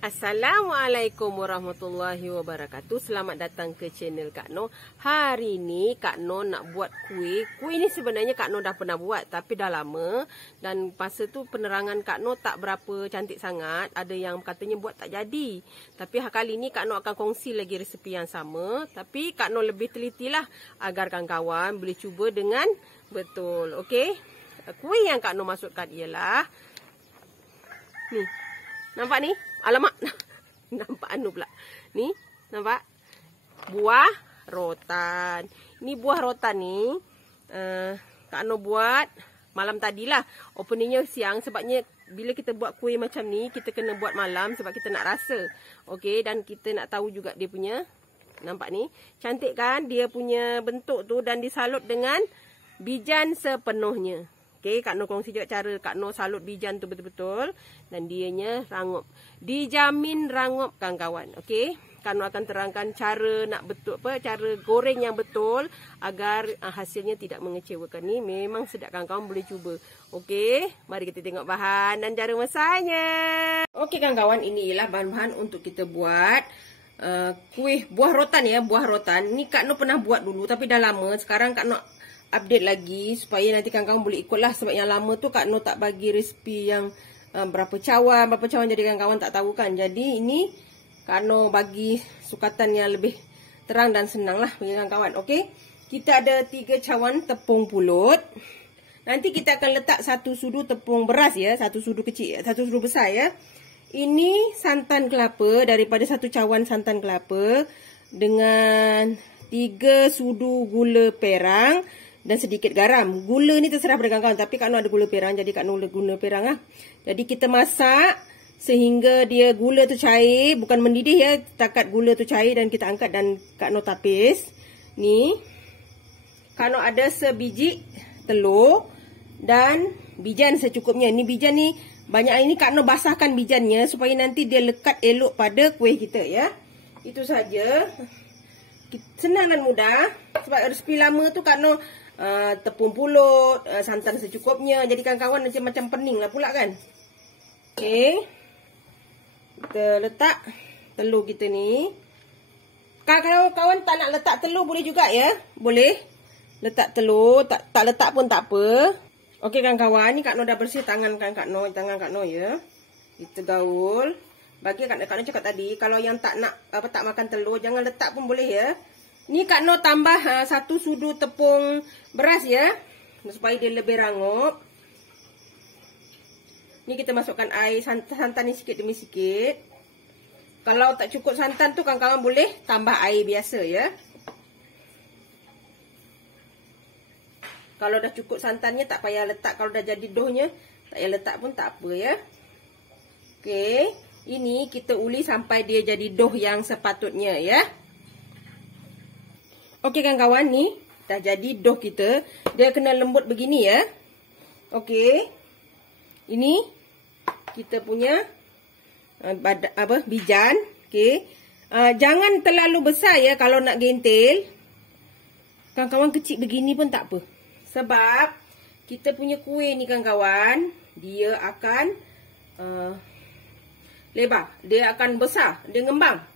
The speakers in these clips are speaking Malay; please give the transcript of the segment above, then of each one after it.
Assalamualaikum warahmatullahi wabarakatuh. Selamat datang ke channel Kak Noh. Hari ni Kak Noh nak buat kuih. Kuih ni sebenarnya Kak Noh dah pernah buat, tapi dah lama. Dan masa tu penerangan Kak Noh tak berapa cantik sangat. Ada yang katanya buat tak jadi. Tapi kali ni Kak Noh akan kongsi lagi resepi yang sama. Tapi Kak Noh lebih telitilah agar kawan-kawan boleh cuba dengan betul. Okey. Kuih yang Kak Noh masukkan ialah ni. Nampak ni? Alamak. Nampak anu pula. Ni, nampak? Buah rotan. Ni buah rotan ni. Kak Noh buat malam tadilah. Openingnya siang. Sebabnya bila kita buat kuih macam ni, kita kena buat malam sebab kita nak rasa. Okey, dan kita nak tahu juga dia punya. Nampak ni? Cantik kan? Dia punya bentuk tu dan disalut dengan bijan sepenuhnya. Okey, Kak Noh kongsi juga cara Kak Noh salut bijan tu betul-betul. Dan dianya rangup. Dijamin rangup kawan-kawan. Okey, Kak Noh akan terangkan cara nak betul cara goreng yang betul agar hasilnya tidak mengecewakan. Ni memang sedap, kawan-kawan boleh cuba. Okey, mari kita tengok bahan dan cara masaknya. Okey kawan-kawan, ini ialah bahan-bahan untuk kita buat kuih buah rotan ya, buah rotan. Ni Kak Noh pernah buat dulu tapi dah lama. Sekarang Kak Noh update lagi supaya nanti kawan-kawan boleh ikutlah. Sebab yang lama tu Kak Noh tak bagi resipi yang berapa cawan jadi kawan-kawan tak tahu kan. Jadi ini Kak Noh bagi sukatan yang lebih terang dan senang lah bagi kawan-kawan. Okey, kita ada 3 cawan tepung pulut. Nanti kita akan letak 1 sudu tepung beras ya, 1 sudu kecil, 1 sudu besar ya. Ini santan kelapa, daripada 1 cawan santan kelapa dengan 3 sudu gula perang dan sedikit garam. Gula ni terserah pada kawan-kawan, tapi Kak Noh ada gula perang, jadi Kak Noh guna perang lah. Jadi kita masak sehingga dia gula tu cair, bukan mendidih ya, takat gula tu cair dan kita angkat dan Kak Noh tapis. Ni Kak Noh ada sebiji telur dan bijan secukupnya. Ni bijan ni banyak, ini Kak Noh basahkan bijannya supaya nanti dia lekat elok pada kuih kita ya. Itu saja. Senang dan mudah. Sebab resepi lama tu Kak Noh tepung pulut, santan secukupnya. Jadi kawan-kawan macam pening lah pula kan. Okey. Kita letak telur kita ni. Kalau kawan tak nak letak telur boleh juga ya. Boleh. Letak telur, tak letak pun tak apa. Okey kawan-kawan, ni Kak Noh dah bersih tangan Kak Noh ya. Kita gaul. Bagi Kak Noh cakap tadi, kalau yang tak nak tak makan telur jangan letak pun boleh ya. Ni Kak Noh tambah 1 sudu tepung beras ya, supaya dia lebih rangup. Ni kita masukkan air santan ni sikit demi sikit. Kalau tak cukup santan tu kawan-kawan boleh tambah air biasa ya. Kalau dah cukup santannya tak payah letak. Kalau dah jadi dohnya tak payah letak pun tak apa ya. Okey, ini kita uli sampai dia jadi doh yang sepatutnya ya. Okey kawan-kawan, ni dah jadi doh kita. Dia kena lembut begini ya. Okey. Ini kita punya bijan. Okey. Jangan terlalu besar ya kalau nak gentil. Kawan-kawan kecil begini pun tak apa. Sebab kita punya kuih ni kawan-kawan, dia akan lebar. Dia akan besar, dia ngembang.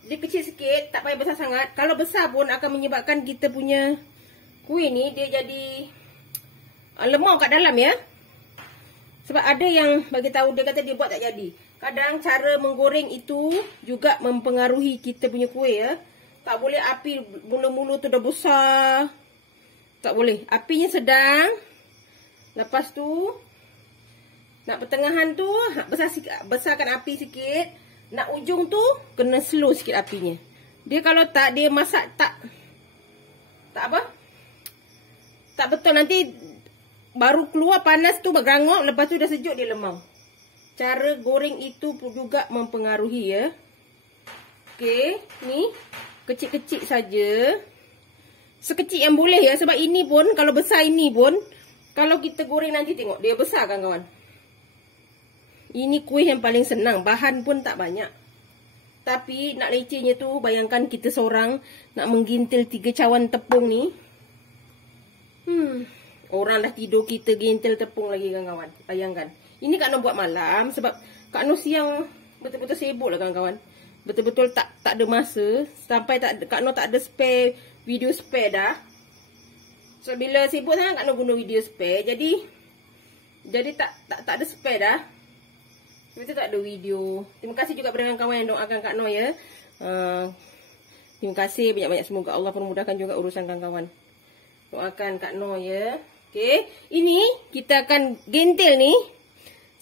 Dia kecil sikit, tak payah besar sangat. Kalau besar pun akan menyebabkan kita punya kuih ni dia jadi lemau kat dalam ya. Sebab ada yang bagi tahu dia kata dia buat tak jadi. Kadang cara menggoreng itu juga mempengaruhi kita punya kuih ya. Tak boleh api mula-mula tu dah besar. Tak boleh. Apinya sedang. Lepas tu nak pertengahan tu besarkan api sikit. Nak ujung tu kena slow sikit apinya. Dia kalau tak, dia masak tak apa? Tak betul, nanti baru keluar panas tu berangop, lepas tu dah sejuk dia lemau. Cara goreng itu juga mempengaruhi ya. Okey, ni kecil-kecil saja. Sekecil yang boleh ya, sebab ini pun kalau besar ini pun kalau kita goreng nanti tengok dia besar kan kawan. Ini kuih yang paling senang, bahan pun tak banyak. Tapi nak lecehnya tu, bayangkan kita seorang nak menggintil 3 cawan tepung ni. Orang dah tidur kita gintil tepung lagi kawan-kawan. Bayangkan. Ini Kak Noh buat malam sebab Kak Noh siang betul-betul sibuk lah kawan-kawan. Betul-betul tak ada masa. Sampai Kak Noh tak ada spare, video spare dah. So bila sibuk sangat Kak Noh guna video spare. Jadi tak ada spare dah. Kita tak ada video. Terima kasih juga kepada kawan-kawan yang doakan Kak Noh ya. Terima kasih banyak-banyak, semoga Allah permudahkan juga urusan kawan-kawan. Doakan Kak Noh ya. Okey, ini kita akan gentil ni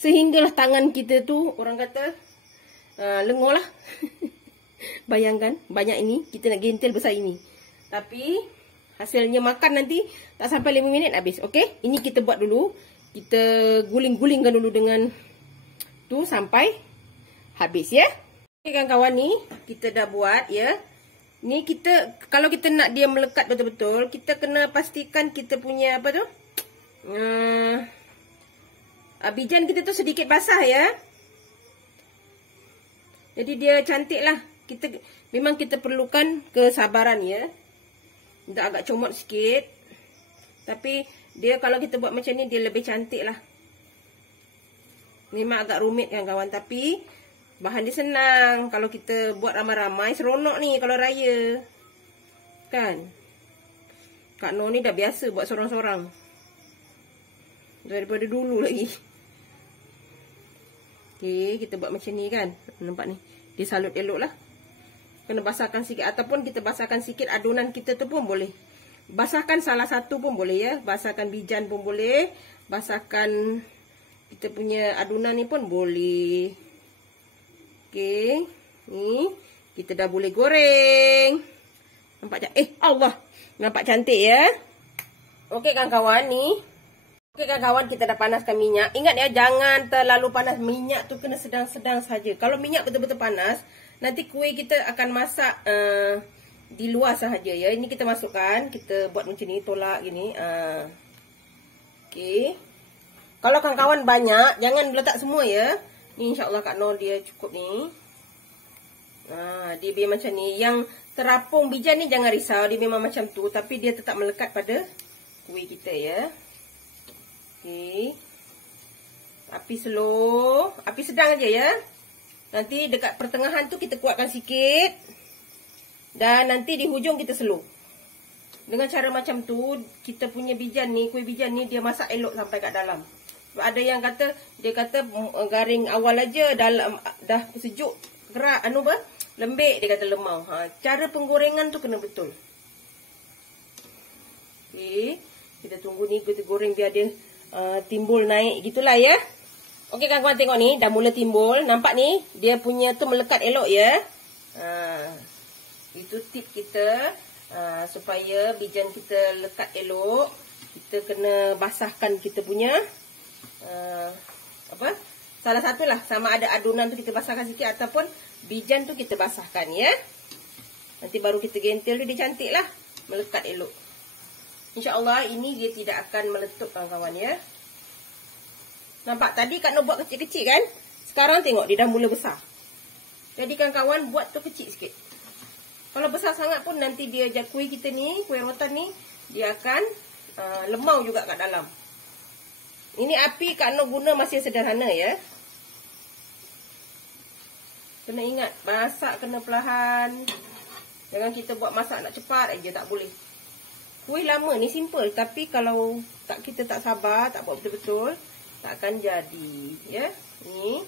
sehinggalah tangan kita tu orang kata lengur lah. Bayangkan banyak ini, kita nak gentil besar ini. Tapi hasilnya makan nanti tak sampai 5 minit habis. Okey, ini kita buat dulu. Kita guling-gulingkan dulu dengan tu sampai habis ya. Okey kawan-kawan, ni kita dah buat ya. Ni kita, kalau kita nak dia melekat betul-betul, kita kena pastikan kita punya apa tu? Bijan kita tu sedikit basah ya. Jadi dia cantik lah. Memang kita perlukan kesabaran ya. Dia agak comot sikit. Tapi dia kalau kita buat macam ni, dia lebih cantik lah. Memang agak rumit kan kawan, tapi bahan dia senang. Kalau kita buat ramai-ramai, seronok ni kalau raya. Kan? Kak Noh ni dah biasa buat sorang-sorang. Daripada dulu lagi. Okey, kita buat macam ni kan. Nampak ni? Dia salut elok lah. Kena basahkan sikit. Ataupun kita basahkan sikit adunan kita tu pun boleh. Basahkan salah satu pun boleh ya. Basahkan bijan pun boleh. Basahkan kita punya adunan ni pun boleh. Okey, ni kita dah boleh goreng. Nampak cantik? Allah, nampak cantik ya. Okey kawan-kawan, ni. Okey kawan-kawan, kita dah panaskan minyak. Ingat ya, jangan terlalu panas. Minyak tu kena sedang-sedang saja. Kalau minyak betul-betul panas, nanti kuih kita akan masak di luar sahaja ya. Ini kita masukkan, kita buat macam ni, tolak gini. Okey. Kalau kawan-kawan banyak, jangan letak semua ya. Ni insya-Allah Kak Noh dia cukup ni. Dia biar macam ni. Yang terapung bijan ni jangan risau, dia memang macam tu, tapi dia tetap melekat pada kuih kita ya. Okey. Api slow, api sedang aja ya. Nanti dekat pertengahan tu kita kuatkan sikit. Dan nanti di hujung kita slow. Dengan cara macam tu, kita punya bijan ni, kuih bijan ni dia masak elok sampai kat dalam. Ada yang kata, dia kata garing awal aja, dalam dah sejuk, kerak, lembek, dia kata lemau. Cara penggorengan tu kena betul. Okey, kita tunggu ni, kita goreng biar dia timbul naik gitulah ya. Okey kawan-kawan, tengok ni dah mula timbul. Nampak ni, dia punya tu melekat elok ya. Itu tip kita supaya bijan kita lekat elok. Kita kena basahkan kita punya salah satulah, sama ada adunan tu kita basahkan sikit ataupun bijan tu kita basahkan ya. Nanti baru kita gentil tu, dia cantik lah, melekat elok. InsyaAllah ini dia tidak akan meletup kawan-kawan ya. Nampak tadi Kak Noh buat kecil-kecil kan? Sekarang tengok dia dah mula besar. Jadi kawan-kawan buat tu kecil sikit. Kalau besar sangat pun nanti dia kuih kita ni, kuih rotan ni, dia akan lemau juga kat dalam. Ini api Kak Noh guna masih sederhana ya. Kena ingat, masak kena perlahan. Jangan kita buat masak nak cepat aja, tak boleh. Kuih lama ni simple, tapi kalau kita tak sabar, tak buat betul-betul, tak akan jadi ya. Ni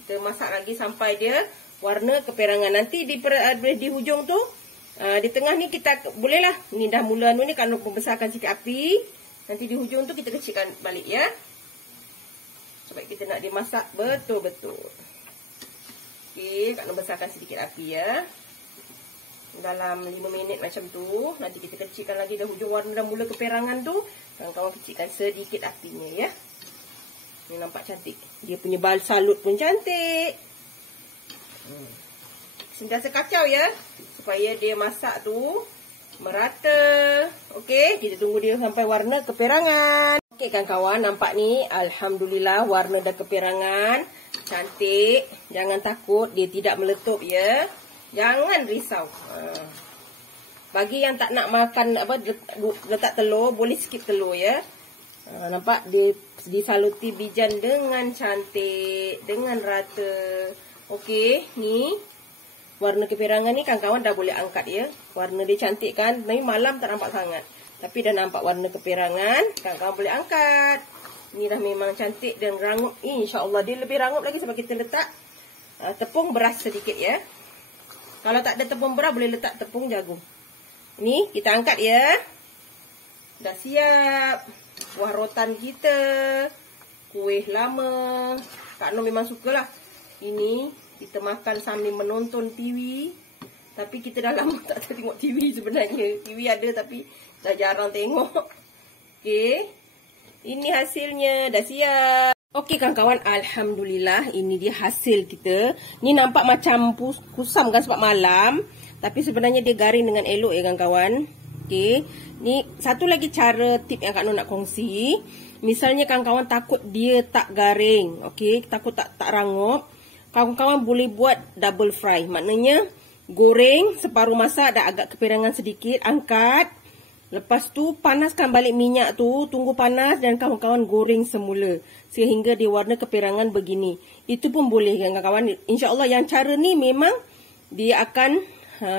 kita masak lagi sampai dia warna keperangan. Nanti di hujung tu, di tengah ni kita bolehlah. Ni dah mula ni Kak Noh membesarkan sikit api. Nanti di hujung tu kita kecilkan balik ya. Sebab kita nak dia masak betul-betul. Okey, Kak Noh besarkan sedikit api ya. Dalam 5 minit macam tu. Nanti kita kecilkan lagi. Dah hujung warna dah mula keperangan tu. Kawan-kawan kecilkan sedikit apinya ya. Ni nampak cantik. Dia punya bal salut pun cantik. Sentiasa kacau ya. Supaya dia masak tu merata. Okey, kita tunggu dia sampai warna keperangan. Okey kawan-kawan, nampak ni, alhamdulillah warna dah keperangan. Cantik. Jangan takut, dia tidak meletup ya. Jangan risau. Bagi yang tak nak makan letak telur, boleh skip telur ya. Nampak dia disaluti bijan dengan cantik, dengan rata. Okey, ni warna keperangan ni kawan-kawan dah boleh angkat ya. Warna dia cantik kan? Tapi malam tak nampak sangat. Tapi dah nampak warna keperangan, kawan-kawan boleh angkat. Ni dah memang cantik dan rangup. InsyaAllah dia lebih rangup lagi sebab kita letak tepung beras sedikit ya. Kalau tak ada tepung beras boleh letak tepung jagung. Ni kita angkat ya. Dah siap. Kuah rotan kita. Kuih lama. Kak Noh memang sukalah. Ini kita makan sambil menonton TV. Tapi kita dah lama tak tengok TV sebenarnya. TV ada tapi dah jarang tengok. Okey. Ini hasilnya. Dah siap. Okey kawan-kawan. Alhamdulillah. Ini dia hasil kita. Ni nampak macam kusam kan sebab malam. Tapi sebenarnya dia garing dengan elok ya kawan-kawan. Okey. Ni satu lagi cara tip yang Kak Noh nak kongsi. Misalnya kawan-kawan takut dia tak garing. Okey. Takut tak rangup. Kawan-kawan boleh buat double fry. Maknanya goreng separuh masak dah agak keperangan sedikit. Angkat. Lepas tu panaskan balik minyak tu. Tunggu panas dan kawan-kawan goreng semula. Sehingga dia warna keperangan begini. Itu pun boleh kawan-kawan. InsyaAllah yang cara ni memang dia akan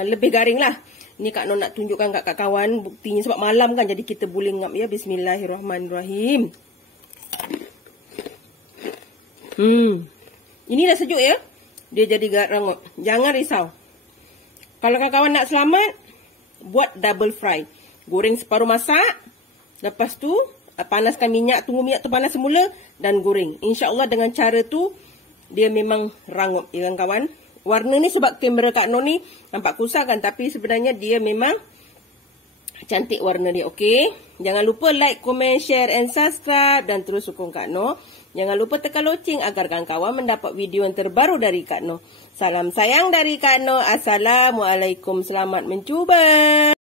lebih garing lah. Ni Kak Noh nak tunjukkan kat kawan buktinya. Sebab malam kan jadi kita boleh ngap ya. Bismillahirrahmanirrahim. Ini dah sejuk ya. Dia jadi rangup. Jangan risau. Kalau kawan-kawan nak selamat, buat double fry. Goreng separuh masak. Lepas tu panaskan minyak. Tunggu minyak tu panas semula. Dan goreng. InsyaAllah dengan cara tu dia memang rangup ya kawan. Warna ni sebab kamera Kak Noh ni nampak kusam kan. Tapi sebenarnya dia memang cantik warna dia. Okey. Jangan lupa like, komen, share and subscribe. Dan terus sokong Kak Noh. Jangan lupa tekan loceng agar kawan-kawan mendapat video yang terbaru dari Kak Noh. Salam sayang dari Kak Noh. Assalamualaikum. Selamat mencuba.